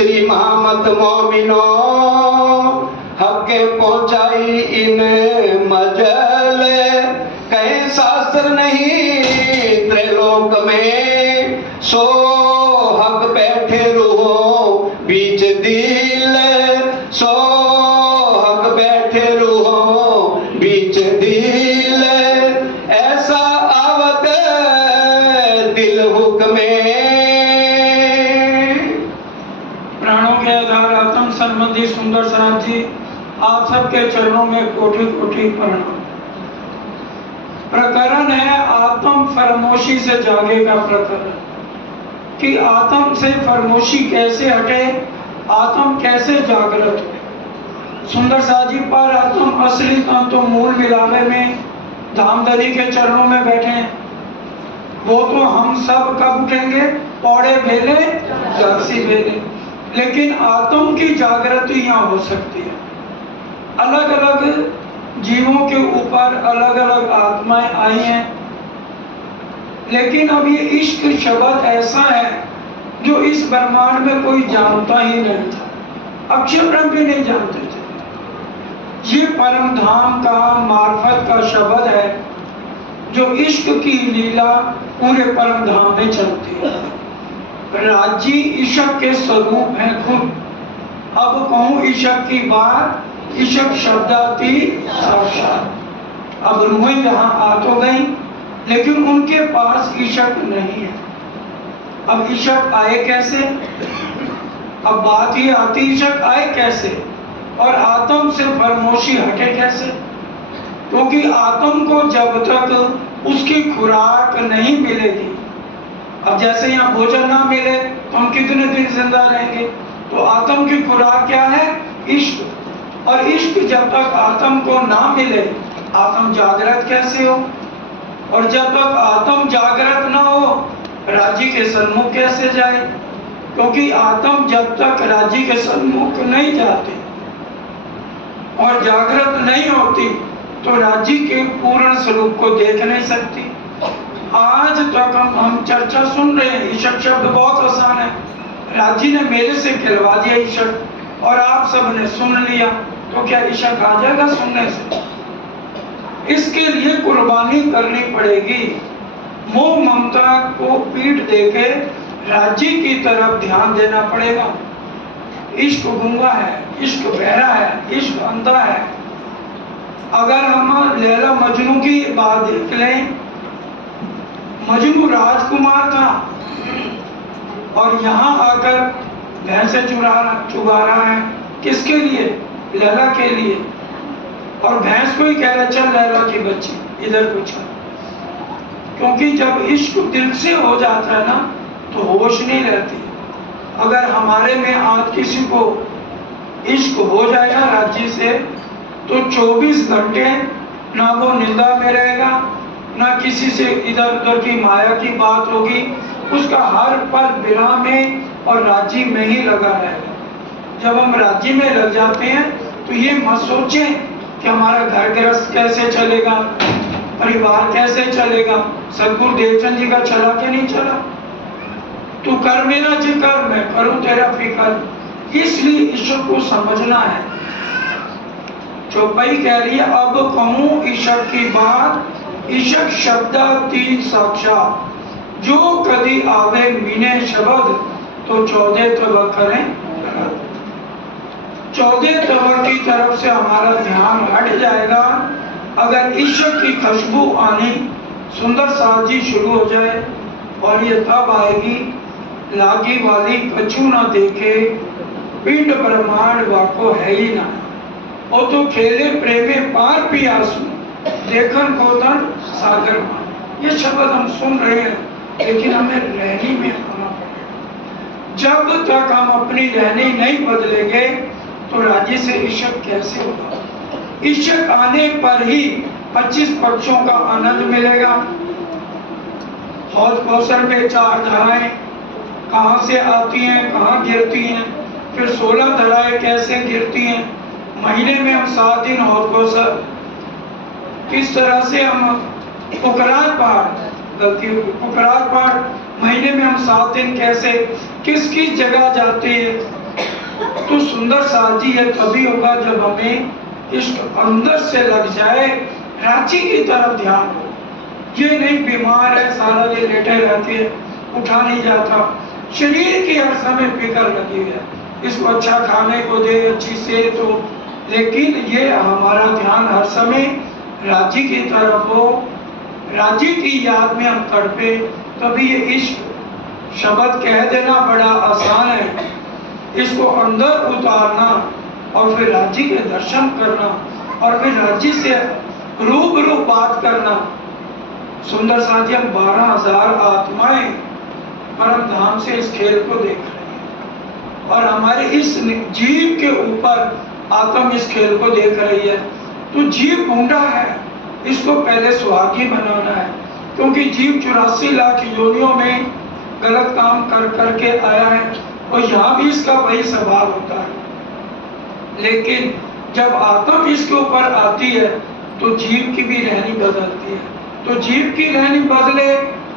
श्री मोहम्मद मोमिनो हक़ पहुँचाई इन मजल, कहीं शास्त्र नहीं त्रिलोक में, सो हक बैठे रूहो बीच दिल, सो हक बैठे रूहो बीच दिल, ऐसा आवत दिल हुक्मे। प्राणों के आधार आत्म संबंधी सुंदर साथ जी, आप सबके चरणों में कोटि कोटि प्रणाम। प्रकरण है आत्म फरमोशी से जागेगा प्रकरण, कि आत्म से फरमोशी कैसे हटे, आत्म कैसे जागृत हो। सुंदर साजी पर आत्म असली तो मूल मिलावे में धामधनी के चरणों में बैठे हैं। वो तो हम सब कब उठेंगे, पौड़े बेले जागसी बेले, लेकिन आत्म की जागृति यहाँ हो सकती है। अलग अलग जीवों के ऊपर अलग अलग आत्माएं आई हैं, लेकिन अब ये इश्क शब्द ऐसा है जो इस ब्रह्मांड में कोई जानता ही नहीं था, अक्षर ब्रह्म भी नहीं जानते थे। ये परम धाम का मार्फत का शब्द है जो इश्क की लीला पूरे परम धाम में चलती है। राज्य इश्क के स्वरूप है खुद। अब कहूँ इश्क की बात, इश्क शब्दाती साक्षात। अब रूहें यहाँ आ तो गई, लेकिन उनके पास इश्क नहीं है। अब इश्क आए कैसे? अब बात ही आती इश्क आए कैसे, और आत्म से फरमोशी हटे कैसे? क्योंकि आत्म को जब तक उसकी खुराक नहीं मिलेगी, अब जैसे यहाँ भोजन ना मिले तो हम कितने दिन जिंदा रहेंगे? तो आत्म की खुराक क्या है? इश्क। और इश्क जब तक आत्म को ना मिले, आत्म जागृत कैसे हो? और जब तक आत्म जागृत ना हो, राज्य के सन्मुख कैसे जाए? क्योंकि आत्म जब तक राज्य के सन्मुख नहीं जाते और जागृत नहीं होती, तो राज्य के पूर्ण स्वरूप को देख नहीं सकती। आज तक हम चर्चा सुन रहे हैं, इश्क शब्द बहुत आसान है, राज्य ने मेरे से खिलवा दिया इश्क, और आप सब ने सुन लिया, तो क्या इश्क आ जाएगा सुनने से? इसके लिए कुर्बानी करनी पड़ेगी। मोह ममता को पीठ देके राज्य की तरफ ध्यान देना पड़ेगा। इश्क गूंगा है, इश्क बहरा है, इश्क अंधा है। अगर हम लैला मजनू की बात देख लें, मजनू राजकुमार था और यहाँ आकर भैंसे चुगा रहा है। किसके लिए? लैला के लिए। और भैंस को ही कह रहा, चल लैला की बच्ची इधर को चल। क्योंकि जब इश्क दिल से हो जाता है ना, तो होश नहीं रहती। अगर हमारे में आज किसी को इश्क हो जाएगा राज्य से, तो 24 घंटे ना वो निंदा में रहेगा, ना किसी से इधर उधर की माया की बात होगी। उसका हर पल विरह में और राज्य में ही लगा रहेगा। जब हम राज्य में लग जाते हैं, तो ये मत सोचें कि हमारा घर गृहस्थ कैसे चलेगा, परिवार कैसे चलेगा। सदगुरु देवचंद जी का चला कि नहीं चला? तू कर मेरा जिक्र, मैं करूं तेरा फिक्र। इसलिए इश्क को समझना है। चौपाई कह रही है, अब कहूं इश्क की बात, इश्क शब्दातीत साक्षात, जो कदी आवे मीने शब्द, तो 14 तब करें। 14 तब की तरफ से हमारा ध्यान हट जाएगा। अगर इश्क की खुशबू आनी, सुंदर साजी शुरू हो जाए, और ये तब आएगी, लागी वाली कछु न देखे, पिंड ब्रह्मांड वाको है ही ना। ओ तो खेले प्रेमे पार पियासु, देखन गोदन सागर मान। ये शब्द हम सुन रहे हैं, लेकिन हमें रहनी में आना पड़ेगा। जब तक हम अपनी रहनी नहीं बदलेंगे, तो राज्य से इश्क कैसे होगा? इश्क आने पर ही 25 पक्षों का आनंद मिलेगा। हौज कौसर में 4 धाराएं कहाँ से आती हैं, कहाँ गिरती हैं, फिर 16 धाराएं कैसे गिरती हैं। महीने में हम 7 दिन हौज कौसर, किस तरह से हम पुकरात पहाड़ महीने में हम 7 दिन कैसे किस किस जगह जाते हैं, तो सुंदर साथ जी ये तभी होगा जब हमें इश्क अंदर से लग जाए, रांची की तरफ ध्यान हो। ये नहीं बीमार है सारा दिन लेटे रहते हैं, उठा नहीं जाता, शरीर की हर समय फिक्र लगी है, इसको अच्छा खाने को दे, अच्छी सेहत हो, लेकिन ये हमारा ध्यान हर समय रांची की तरफ हो, रांची की याद में हम तड़पे। तभी ये इश्क शब्द कह देना बड़ा आसान है, इसको अंदर उतारना और फिर रांची के दर्शन करना और फिर रांची से रूबरू बात करना। सुंदर साथी, हम 12,000 आत्माएं परम धाम से इस खेल को देख रहे हैं और हमारे इस जीव के ऊपर आत्म इस खेल को देख रही है। तो जीव बूढ़ा है, इसको पहले सुहागी बनाना है, क्योंकि जीव 84 लाख योनियों में गलत काम कर करके आया है और यहाँ भी इसका वही स्वभाव होता है। लेकिन जब आत्म इसके ऊपर आती है तो जीव की भी रहनी बदलती है। तो जीव की रहनी बदले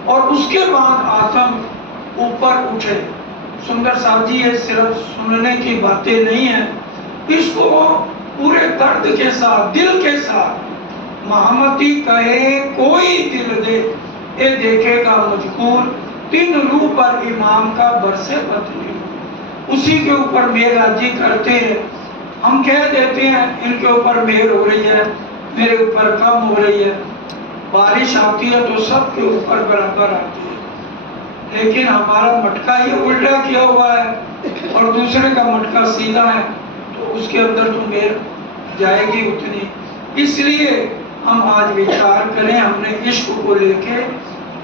और उसके बाद आत्म ऊपर उठे। सुंदर साहब जी, ये सिर्फ सुनने की बातें नहीं है, इसको पूरे दर्द के साथ, दिल के साथ, महामती कहे कोई दिल दे, ये देखेगा मजबूर, 3 रूह पर इमाम का बरसे बदली, उसी के ऊपर मेहराजी करते हैं। हम कह देते हैं इनके ऊपर मेहर हो रही है, मेरे ऊपर कम हो रही है। बारिश आती है तो सबके ऊपर बराबर आती है, लेकिन हमारा मटका ये उल्टा किया हुआ है और दूसरे का मटका सीधा है, तो उसके अंदर तो मेहर जाएगी उतनी। इसलिए हम आज विचार करें, हमने इश्क को लेके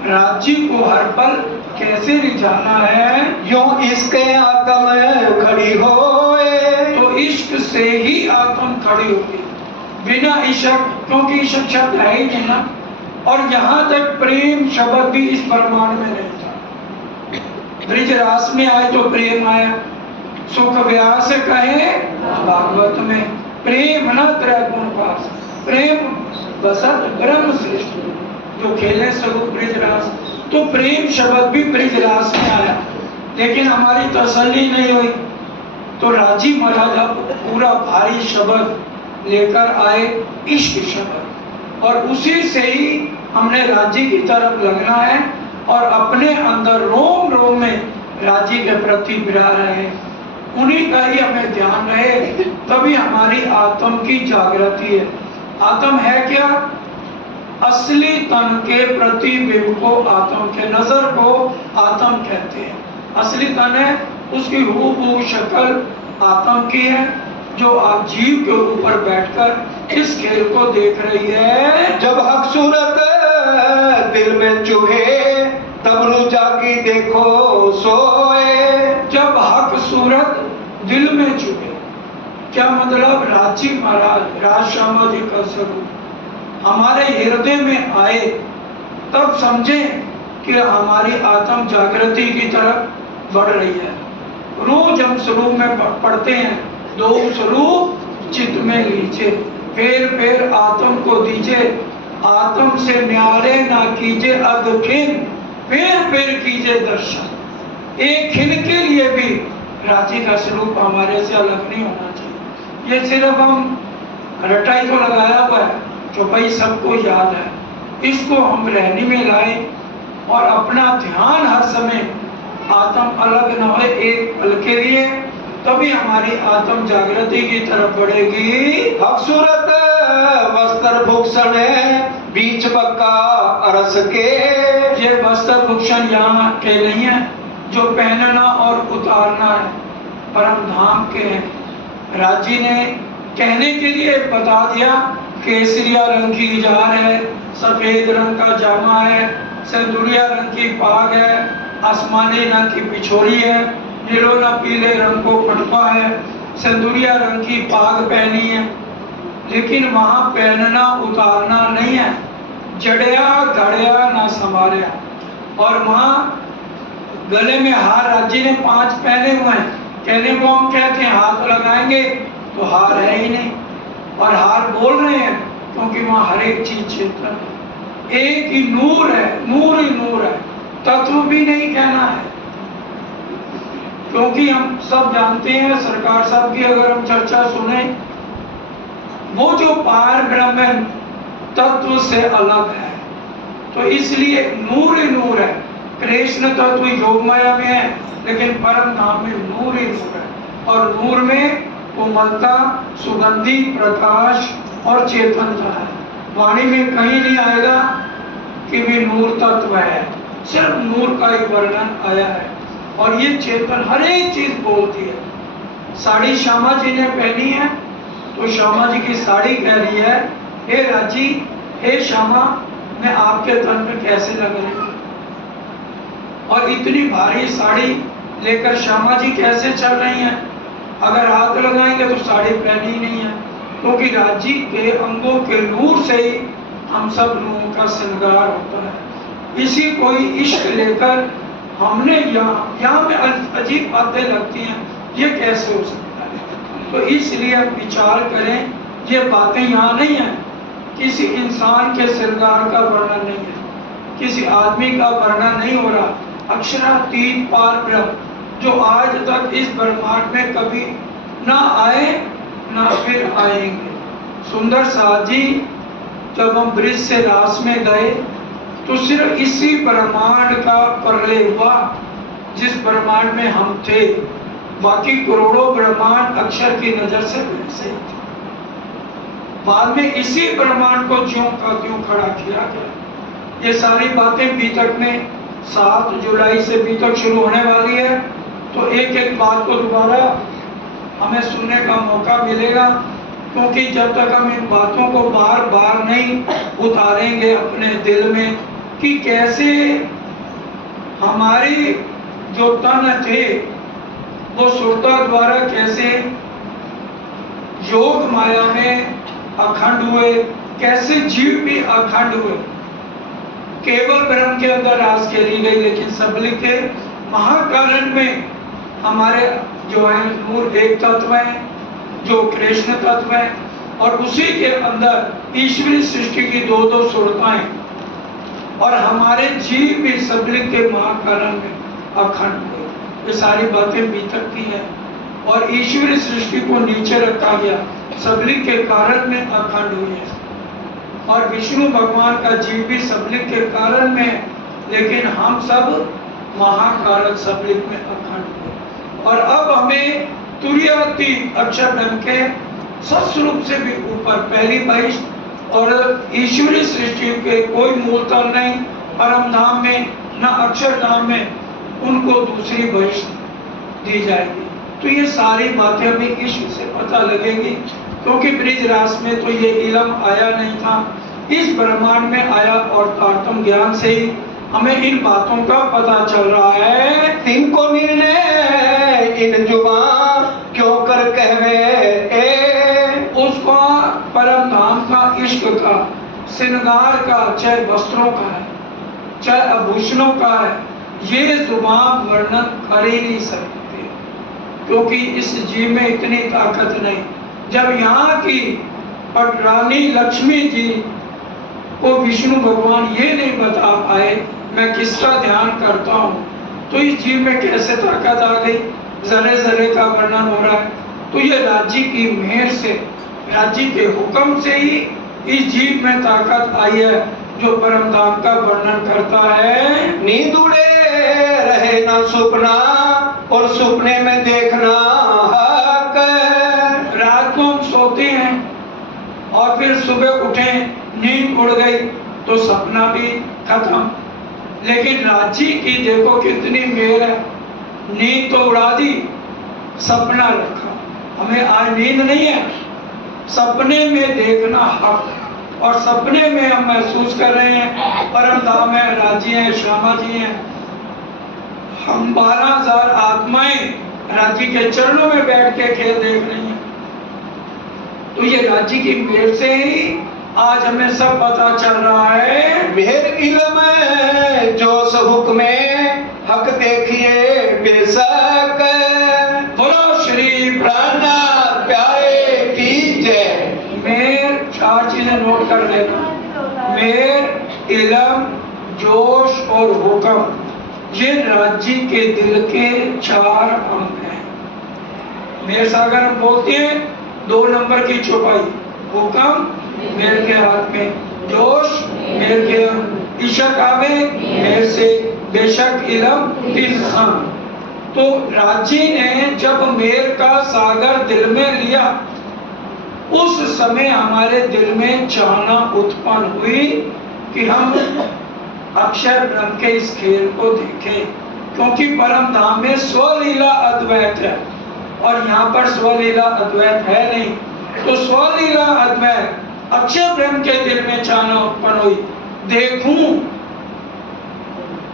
राज्य को हर पल कैसे रिझाना है। यूं इश्क आत्म खड़ी होए, तो इश्क से ही आत्म खड़ी होगी, बिना इश्क, क्योंकि इश्क शब्द है ही नहीं ना। और यहाँ तक प्रेम शब्द भी इस ब्रह्मांड में नहीं था। ब्रिजरास में आए तो प्रेम आया, सुख व्यास कहे भागवत में, प्रेम न त्रैगुण पास, प्रेम बसत ब्रह्म श्रेष्ठ, जो खेले स्वरूप ब्रिजरास। तो प्रेम शब्द भी ब्रिजरास में आया, लेकिन हमारी तसल्ली नहीं हुई, तो राजी महाराज अब पूरा भारी शब्द लेकर आए, इश्क शब्द, और उसी से ही हमने राज्य की तरफ लगना है और अपने अंदर रोम रोम में राज्य के प्रति बिरा रहे, उन्हीं का ही हमें ध्यान रहे, तभी हमारी आत्म की जागृति है। आत्म है क्या? असली तन के प्रतिबिंब को आत्म के, नजर को आत्म कहते हैं। असली तन है, उसकी हूबहू शक्ल आत्म की है, जो आप जीव के ऊपर बैठकर इस खेल को देख रही है। जब हक सूरत दिल में चुभे, तब रू जागी देखो सोए। जब हक सूरत दिल में चुभे, क्या मतलब? रांची महाराज राज श्यामा जी का स्वरूप हमारे हृदय में आए, तब समझे कि हमारी आत्म जागृति की तरफ बढ़ रही है। रोज हम स्वरूप में पढ़ते हैं, दो स्वरूप चित्त में लीजिए, फेर आत्म को दीजिए, आत्म से न्यारे ना कीजिए अधखिन, फेर कीजिए दर्शन। एक खिन के लिए भी रांची का स्वरूप हमारे से अलग नहीं होना चाहिए। ये सिर्फ हम रटाई को लगाया हुआ है, जो भाई सबको याद है, इसको हम रहनी में लाए और अपना ध्यान हर समय आत्म अलग न हो एक पल के लिए, तभी हमारी आत्म जागृति की तरफ बढ़ेगी। हक सूरत वस्त्र भूषण बीच बक्का अरस के। ये वस्त्र भूषण यहाँ के नहीं है, जो पहनना और उतारना है, परम धाम के हैं। राजी ने कहने के लिए बता दिया, केसरिया रंग की इजार है, सफेद रंग का जामा है, सिंदूरिया रंग की पाग है, आसमानी रंग की पिछोरी है, नीलोना पीले रंग को पटपा है, सिंदूरिया रंग की पाग पहनी है। लेकिन वहां पहनना उतारना नहीं है, जड़या गड़या ना संभालिया। और वहां गले में हार राज्य ने 5 पहने हुए हैं, कहने को हम कहते हैं हाथ लगाएंगे तो हार है ही नहीं, और हार बोल रहे हैं क्योंकि वहां हर एक चीज चेतन है, एक ही नूर है, नूर ही नूर है, तत्व भी नहीं कहना है। क्योंकि हम सब जानते हैं, सरकार साहब की अगर हम चर्चा सुने, वो जो पार ब्रह्म तत्व से अलग है, तो इसलिए नूर ही नूर है। कृष्ण तत्व योग माया में है, लेकिन परम धाम में नूर ही नूर है। और नूर में कोमलता, सुगंधी, प्रकाश और चेतनता है। वाणी में कहीं नहीं आएगा कि भी नूर तत्व है, सिर्फ नूर का एक वर्णन आया है। और ये चेतन हर एक चीज बोलती है। साड़ी श्यामा जी ने पहनी है, तो श्यामा जी की साड़ी कह रही है, हे राजी, हे श्यामा, मैं आपके तन पे कैसे लग रही हूँ। और इतनी भारी साड़ी लेकर श्यामा जी कैसे चल रही हैं? अगर हाथ लगाएंगे तो साड़ी पहनी ही नहीं है, क्योंकि राजी के अंगों के नूर से ही हम सब लोगों का श्रृंगार होता है। इसी कोई इश्क लेकर हमने यहाँ में अजीब बातें लगती हैं, ये कैसे हो सकता है? तो इसलिए हम विचार करें, ये बातें यहाँ नहीं है। किसी इंसान के श्रृंगार का वर्णन नहीं है, किसी आदमी का वर्णन नहीं हो रहा। अक्षरातीत पार ब्रह्म जो आज तक इस ब्रह्मांड में कभी ना आए ना फिर आएंगे। सुंदर साथ जी, जब हम ब्रिज से रास में गए तो सिर्फ इसी ब्रह्मांड का प्रलय हुआ जिस ब्रह्मांड में हम थे। बाकी करोड़ों ब्रह्मांड अक्षर की नजर से वैसे ही थे। बाद में इसी ब्रह्मांड को ज्यों का त्यों खड़ा किया गया। ये सारी बातें बीतक में 7 जुलाई से बीतक शुरू होने वाली है, तो एक एक बात को दोबारा हमें सुनने का मौका मिलेगा, क्योंकि जब तक हम इन बातों को बार बार नहीं उतारेंगे अपने दिल में कि कैसे हमारे जो तन थे वो सुरता द्वारा कैसे योग माया में अखंड हुए, कैसे जीव भी अखंड हुए। केवल ब्रह्म के अंदर रास करी गई, लेकिन सबलिंग के महाकारण में हमारे जो है नूर एक तत्व है, जो कृष्ण तत्व है, और उसी के अंदर ईश्वरी सृष्टि की 2-2 सुरताएं, और हमारे जीव भी सबलिंग के महाकारण में अखंड हुए। ये सारी बातें बीतक की है। और ईश्वरी सृष्टि को नीचे रखा गया, सबलिंग के कारण में अखंड हुई है। और विष्णु भगवान का जीव भी सबलिंग के कारण में, लेकिन हम सब महाकारण सबलिंग में अखंड हुए। और अब हमें तुरीयातीत अक्षर ब्रह्म के सस्वरूप से भी ऊपर पहली बहिष्ठ और ईश्वरी सृष्टि के कोई मूलतल नहीं, परम धाम में न अक्षर धाम में उनको दूसरी बहिष्ठ दी जाएगी। तो ये सारी बातें हमें इश्क से पता लगेगी, क्योंकि ब्रिज रास में तो ये इलम आया नहीं था, इस ब्रह्मांड में आया। और तारतम ज्ञान से ही हमें इन बातों का पता चल रहा है। इनको निर्णय इन जुबान क्यों कर कहवे उसका परम धाम का, इश्क का, श्रृंगार का, चाहे वस्त्रों का है चाहे आभूषणों का है, ये जुबान वर्णन कर ही नहीं सकते, क्योंकि इस जीव में इतनी ताकत नहीं। जब यहाँ की पटरानी लक्ष्मी जी को विष्णु भगवान ये नहीं बता पाए मैं किसका ध्यान करता हूँ, तो इस जीव में कैसे ताकत आ गई? जरे जरे का वर्णन हो रहा है। तो ये राज्य की मेहर से, राज्य के हुक्म से ही इस जीव में ताकत आई है, जो परम धाम का वर्णन करता है। नींद उड़े रहे ना सपना और सपने में देखना हक। रात को हम सोते हैं और फिर सुबह उठे, नींद उड़ गई तो सपना भी खत्म। लेकिन राज्य की देखो कितनी मेहर है, नींद तो उड़ा दी, सपना रखा। हमें आज नींद नहीं है, सपने में देखना हक है। और सपने में हम महसूस कर रहे हैं परम धाम है, राज्य है, श्यामा जी हैं। हम 12,000 आत्माएं राज्य के चरणों में बैठ के खेल देख रही हैं। तो ये राज्य की मेहर से ही आज हमें सब पता चल रहा है। मेहर इल्म जो सबुक में हक देखिए बेशक। बोलो श्री प्राणनाथ प्यारे की जय। मेहर 4 चीजें नोट कर लेना, मेहर, इल्म, जोश और हुक्म, ये राज्य के दिल के 4 अंग मेर सागर हम बोलते हैं 2 नंबर की चौपाई, हुक्म मेर के हाथ में, जोश मेर के इशक आवे मेर से, बेशक इलम बिन खान। तो राजी ने जब मेर का सागर दिल में लिया, उस समय हमारे दिल में चाहना उत्पन्न हुई कि हम अक्षर ब्रह्म के इस खेल को देखें, क्योंकि परम धाम में स्वलीला अद्वैत है और यहाँ पर स्वलीला अद्वैत है नहीं। तो स्वलीला अद्वैत अक्षर ब्रह्म के दिल में चाहना उत्पन्न हुई, देखूं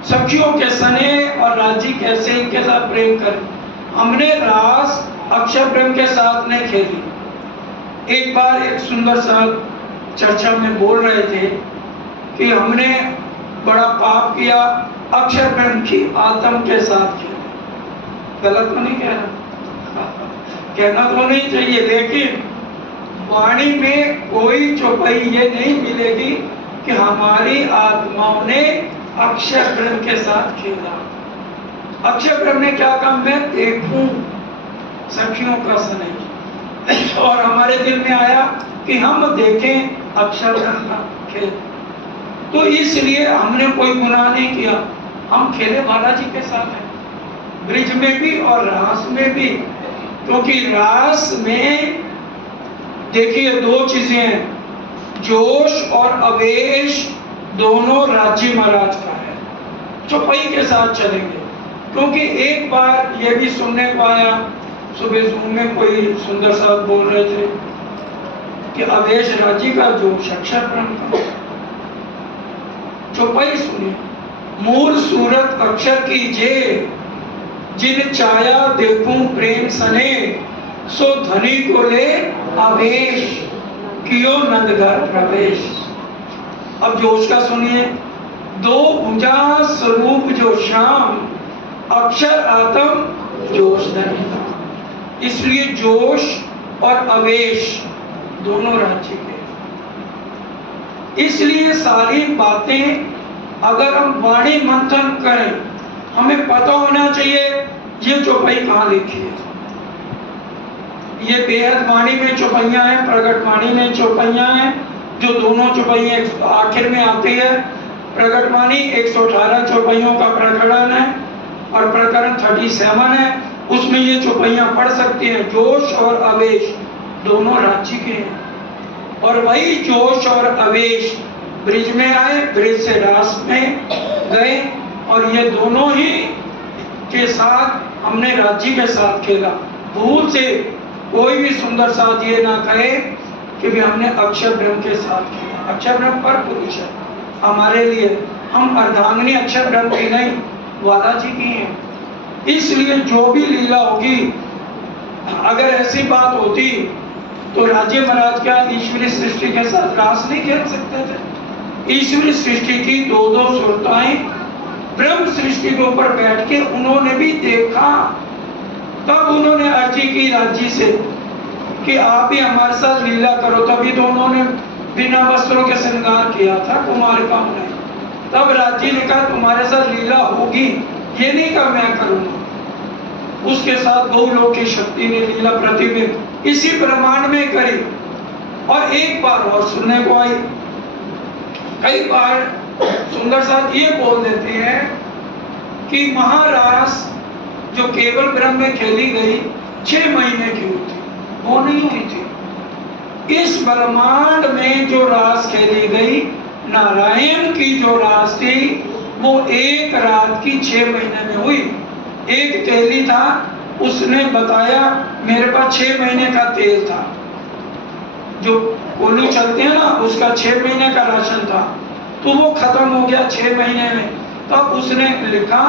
सखियों के सने और राजी कैसे इनके साथ प्रेम करें। हमने रास अक्षर ब्रह्म के साथ नहीं खेली। एक बार एक सुंदर सा चर्चा में बोल रहे थे कि हमने बड़ा पाप किया, अक्षर ब्रह्म की आत्म के साथ खेला। गलत तो नहीं कह रहा, कहना तो नहीं चाहिए, लेकिन वाणी में कोई चौपाई ये नहीं मिलेगी कि हमारी आत्माओं ने अक्षर ब्रह्म के साथ खेला। अक्षर ब्रह्म ने क्या कहा, मैं देखूं सखियों का स्नेह, और हमारे दिल में आया कि हम देखें अक्षर ब्रह्म का खेल। तो इसलिए हमने कोई गुनाह नहीं किया, हम खेले बालाजी के साथ हैं, ब्रिज में भी और रास में भी। क्योंकि रास में देखिए 2 चीजें हैं, जोश और आवेश दोनों राजी महाराज का है। चौपाई के साथ चलेंगे, क्योंकि एक बार ये भी सुनने को आया, सुबह जूम में कोई सुंदर साहब बोल रहे थे कि आवेश राजी का, जोश अक्षर ब्रह्म का। चौपाई सुनिए, मूल सूरत अक्षर की जे, जिन चाया देखूं प्रेम सने, सो धनी को ले आवेश, कियो नंदघर प्रवेश। अब जोश का सुनिए, 2 भुजा स्वरूप जो श्याम, अक्षर आत्म जोश धनी। इसलिए जोश और आवेश दोनों राज्य के। इसलिए सारी बातें अगर हम वाणी मंथन करें, हमें पता होना चाहिए ये चौपाई कहाँ लिखी है। ये बेहद वाणी में चौपाइयां हैं, प्रगट वाणी में चौपाइयां हैं, जो दोनों चौपाइयां आखिर में आती है। प्रगट वाणी 118 चौपाइयों का प्रकरण है और प्रकरण 37 है, उसमें ये चौपाइयां पढ़ सकती हैं। जोश और आवेश दोनों राज्य के हैं, और वही जोश और आवेश ब्रिज में आए, ब्रिज से रास में गए, और ये दोनों ही के साथ हमने राज्य के साथ खेला। भूल से कोई भी सुंदर साथ ये ना कहे कि भी हमने अक्षर ब्रह्म के साथ खेला। अक्षर ब्रह्म पर पुरुष है हमारे लिए, हम अर्धांगिनी अक्षर ब्रह्म की नहीं, बालाजी की हैं। इसलिए जो भी लीला होगी, अगर ऐसी बात होती तो राजे महाराज क्या ईश्वरी सृष्टि के साथ रास नहीं खेल सकते थे। ईश्वरी सृष्टि की 2-2 सुरताएं ब्रह्म सृष्टि के ऊपर बैठ के उन्होंने भी देखा, तब उन्होंने अर्जी की राजी से कि आप ही हमारे साथ लीला करो। तभी तो उन्होंने बिना वस्त्रों के श्रृंगार किया था कुमारिकाओं ने। तब राजी ने कहा तुम्हारे साथ लीला होगी, ये नहीं कहा मैं करूंगा। उसके साथ गौलोक की शक्ति ने लीला प्रतिबिंब इसी ब्रह्मांड में करी। और एक बार और सुनने को आई, कई बार सुंदर साथ ये बोल देते हैं कि महारास जो केवल ब्रह्म में खेली गई 6 महीने की हुई थी, वो नहीं हुई थी। इस ब्रह्मांड में जो रास खेली गई, नारायण की जो रास थी, वो एक रात की 6 महीने में हुई। एक तेली था, उसने बताया मेरे पास 6 महीने का तेल था, जो कोलू चलते हैं ना, उसका 6 महीने का राशन था, तो वो खत्म हो गया 6 महीने में। तब उसने लिखा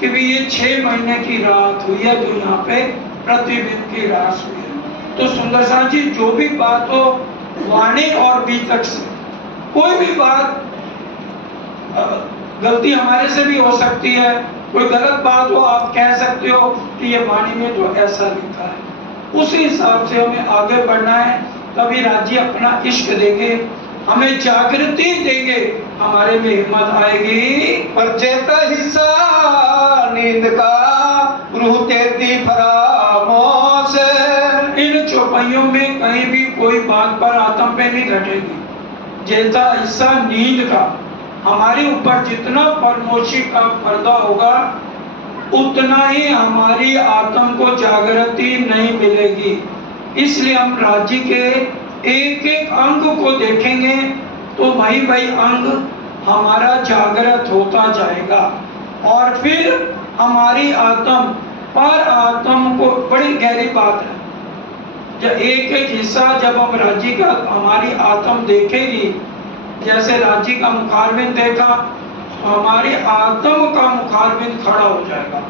कि भी ये 6 महीने की रात हुई है, जो यहाँ पे प्रतिबिंब की रास हुई है। तो सुंदर साहब जी, जो भी बात हो वाणी और बीतक से, कोई भी बात गलती हमारे से भी हो सकती है, कोई गलत बात हो आप कह सकते हो कि ये वाणी में तो ऐसा लिखा है। उसी हिसाब से हमें आगे बढ़ना है, तभी राज्य अपना इश्क देंगे, हमें जागृति देंगे, हमारे में हिम्मत आएगी। पर चेता हिस्सा नींद का रूह तेती फरामोश चौपाइयों में कहीं भी कोई बात पर आत्म पे नहीं घटेगी। जैसा हिस्सा नींद का हमारे ऊपर जितना परमोशी का पर्दा होगा उतना ही हमारी आत्म को जागृति नहीं मिलेगी। इसलिए हम राज्य के एक एक अंग को देखेंगे तो भाई भाई अंग हमारा जागृत होता जाएगा और फिर हमारी आत्म पर आत्म को बड़ी गहरी बात है। जब एक एक हिस्सा जब हम राज्य का हमारी आत्म देखेगी, जैसे राज्य का मुखारबिंद देखा तो हमारी आत्म का मुखारबिंद खड़ा हो जाएगा,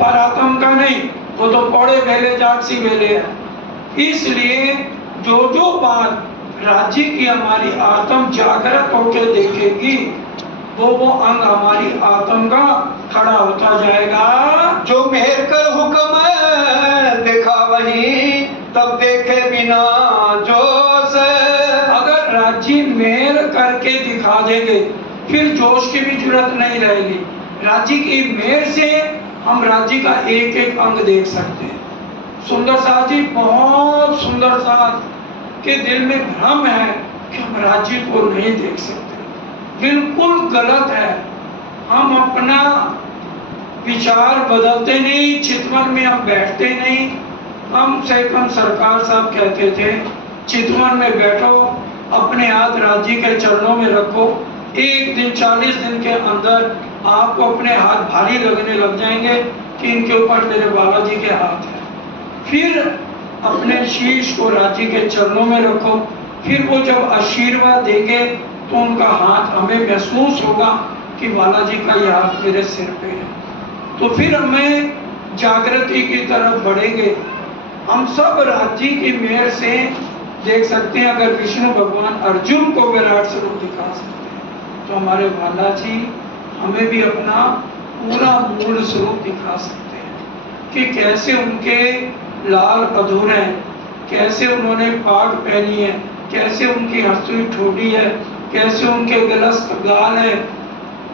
पर आत्म का नहीं, वो तो पौड़े वेले जागसी वेले है। इसलिए जो बात राज्य की हमारी आत्म जागृत होकर देखेगी वो अंग हमारी आत्म का खड़ा होता जाएगा। जो मेहर कर हुक्म देखा वही तब देखे बिना जोश। अगर राज्य मेहर करके दिखा देंगे फिर जोश की भी जरूरत नहीं रहेगी। राज्य की मेहर से हम राज्य का एक एक अंग देख सकते हैं। सुंदर साथ जी बहुत सुंदर साथ के दिल में भ्रम है कि हम राज्य को नहीं देख सकते, बिल्कुल गलत है। हम अपना विचार बदलते नहीं, चितवन में हम बैठते नहीं। हम से कम सरकार साहब कहते थे चितवन में बैठो, अपने हाथ राज्य के चरणों में रखो, एक दिन 40 दिन के अंदर आपको अपने हाथ भारी लगने लग जाएंगे कि इनके ऊपर मेरे बालाजी के हाथ है। फिर अपने शीश को राज्य के चरणों में रखो, फिर वो जब आशीर्वाद देंगे तो उनका हाथ हमें महसूस होगा कि बालाजी का ये हाथ मेरे सिर पे है। तो फिर हमें जागृति की तरफ बढ़ेंगे। हम सब राज्य की मेहर से देख सकते हैं। अगर विष्णु भगवान अर्जुन को विराट स्वरूप दिखा सकते हैं तो हमारे बालाजी हमें भी अपना पूरा मूल स्वरूप दिखा सकते हैं कि कैसे उनके लाल अधूरे हैं, कैसे उन्होंने पाग पहनी है, कैसे उनकी हंसुई ठोड़ी है, कैसे उनके गलस्त गाल है,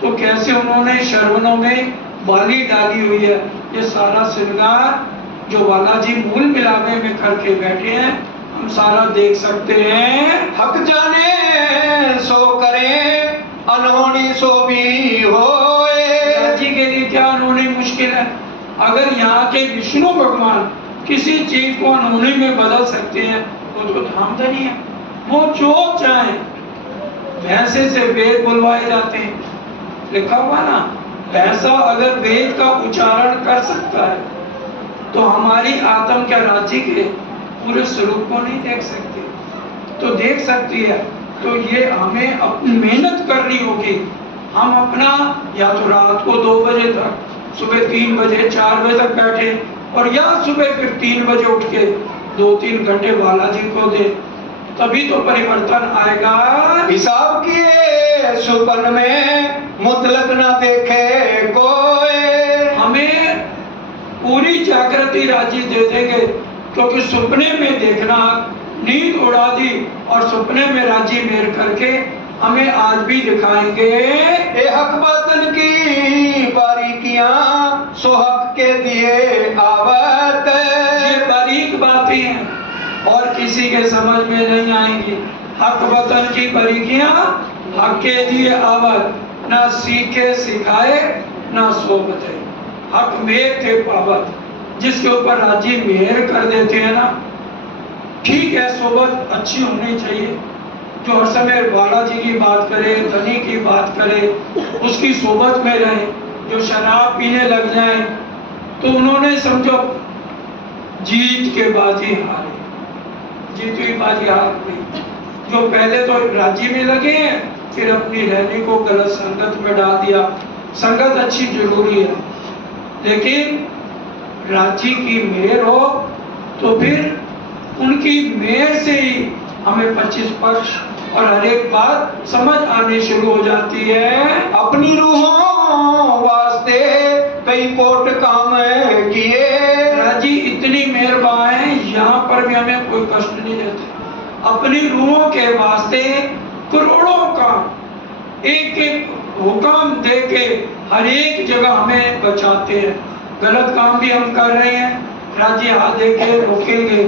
तो कैसे उन्होंने शर्वनों में बाली डाली हुई है। ये सारा श्रृंगार जो बालाजी मूल मिलावे में करके बैठे हैं हम सारा देख सकते हैं। हक जाने सो करे अनहोनी सो भी होए। राज्य के लिए क्या अनहोनी मुश्किल है? अगर यहाँ के विष्णु भगवान किसी चीज को अनहोनी में बदल सकते हैं तो धामधनी है। वो जो चाहे, भैंसे से वेद बुलवाए जाते हैं, लिखा हुआ ना, भैंसा अगर वेद का उच्चारण कर सकता है तो हमारी आत्म क्या राज्य के पूरे स्वरूप को नहीं देख सकती? तो देख सकती है। तो ये हमें अपनी मेहनत करनी होगी। हम अपना या तो रात को 2 बजे तक, सुबह 3 बजे 4 बजे तक बैठे और या सुबह फिर 3 बजे उठ के 2-3 घंटे बालाजी को दे, तभी तो परिवर्तन आएगा। हिसाब किए सुपन में मुतलक ना देखे कोई। हमें पूरी जागृति राज्य दे देंगे क्योंकि सपने में देखना, नींद उड़ा दी और सपने में राज्य मेहर करके हमें आज भी दिखाएंगे। ए हक बातन की बारीकियां सो हक के दिए आवत। ये बारीक बातें हैं और किसी के समझ में नहीं आएंगी। हक वतन की बारीकियां हक के दिए आवत, ना सीखे सिखाए ना सोबते। हक मेघ थे पावत, जिसके ऊपर राज्य मेहर कर देते हैं ना, ठीक है सोबत अच्छी होनी चाहिए। जो हर समय बालाजी की बात करे, धनी की बात करे, उसकी सोबत में रहे। जो शराब पीने लग जाए तो उन्होंने समझो जीत के बाजी हारे, जीत हुई बाजी हार गई। जो पहले तो राज्य में लगे हैं फिर अपनी रहने को गलत संगत में डाल दिया। संगत अच्छी जरूरी है लेकिन राज्य की मेहर हो तो फिर उनकी मेहर से ही हमें 25 पक्ष और हर एक बात समझ आनी शुरू हो जाती है। अपनी रूहों वास्ते कई कोट काम किए। राज्य इतनी मेहरबान है, यहाँ पर भी हमें कोई कष्ट नहीं देते। अपनी रूहों के वास्ते करोड़ों का एक एक हुक्म दे के हर एक जगह हमें बचाते हैं। गलत काम भी हम कर रहे हैं, राज्य हाथ दे के रोकेंगे,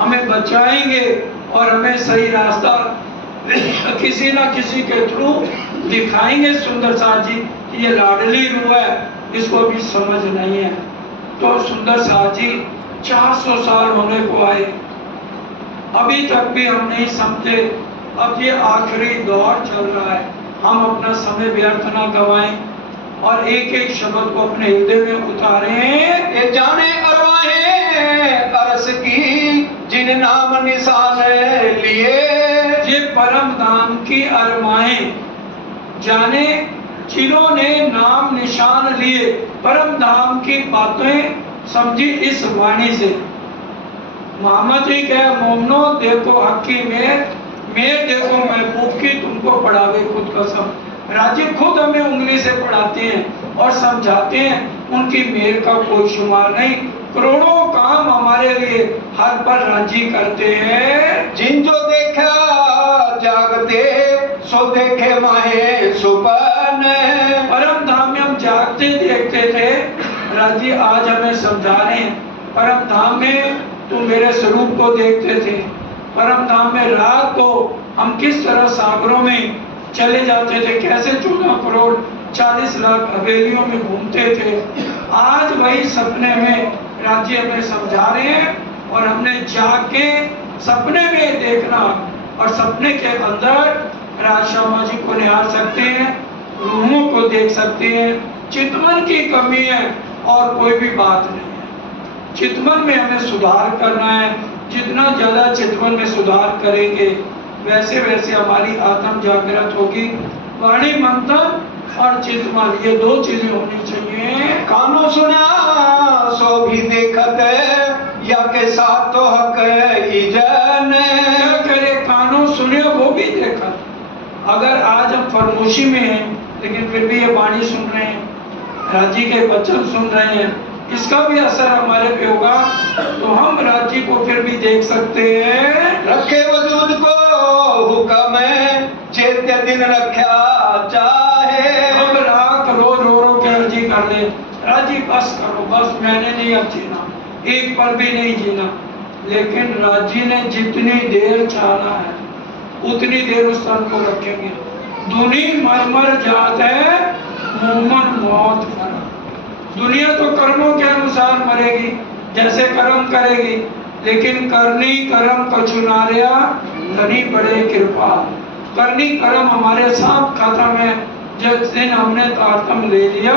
हमें बचाएंगे और हमें सही रास्ता किसी ना किसी के थ्रू दिखाएंगे। सुंदर साथ जी कि ये लाडली रूह है, इसको भी समझ नहीं है। तो सुंदर साथ जी 400 साल होने को आए, अभी तक भी हम नहीं समझे। अब ये आखिरी दौर चल रहा है, हम अपना समय व्यर्थ ना गवाएं और एक एक शब्द को अपने हृदय में उतारें। ये जाने अरवाहें अरस की जिन नाम निशान लिए, ये परम धाम की अरमाएं जाने जिन्होंने नाम निशान लिए, परम धाम की बातें समझी इस वाणी से। मोहम्मद जी कहे मोमनो देखो हक्की में देखो महबूब की तुमको पढ़ावे खुद कसम। राजीव खुद हमें उंगली से पढ़ाते हैं और समझाते हैं, उनकी मेहर का कोई शुमार नहीं। करोड़ों काम हमारे लिए हर पर राजी करते हैं। जिन जो देखा जागते सो देखे माहे सुपन। परम धाम में हम जागते देखते थे, राजी आज हमें समझा रहे हैं। परम धाम में तुम मेरे स्वरूप को देखते थे, परम धाम में रात को हम किस तरह सागरों में चले जाते थे, कैसे 14 करोड़ 40 लाख हवेलियों में घूमते थे। आज वही सपने में राज्य हमें समझा रहे हैं और हमने जाके सपने में देखना और सपने के अंदर राजशर्मा जी को निहार सकते हैं, रूहों को देख सकते हैं। चितवन की कमी है और कोई भी बात नहीं है। चितवन में हमें सुधार करना है। जितना ज्यादा चितवन में सुधार करेंगे वैसे वैसे हमारी आत्म जागृत होगी। वाणी मंथन और चितवन ये दो चीजें होनी चाहिए। कानों सुना सो भी देखत या के साथ तो हक इजन। क्या करे, कानों सुने वो भी देखा। अगर आज हम फरमोशी में हैं लेकिन फिर भी ये वाणी सुन रहे हैं, राजी के वचन सुन रहे हैं, इसका भी असर हमारे पे होगा तो हम राज्य को फिर भी देख सकते हैं। रखे वजूद को हुक्म चेत्य दिन रखा चाहे। अब रात रो के अर्जी कर ले, राजी बस करो, बस मैंने नहीं अब जीना, एक पल भी नहीं जीना। लेकिन राजी ने जितनी देर चाहना है उतनी देर उस तन को रखेंगे। दुनी मर जात है मोमन मौत फरा। दुनिया तो कर्मों के अनुसार मरेगी, जैसे कर्म करेगी, लेकिन करनी कर्म कचुनारिया धनी बड़े कृपा। करनी कर्म हमारे साथ खत्म है। जिस दिन हमने तारतम ले लिया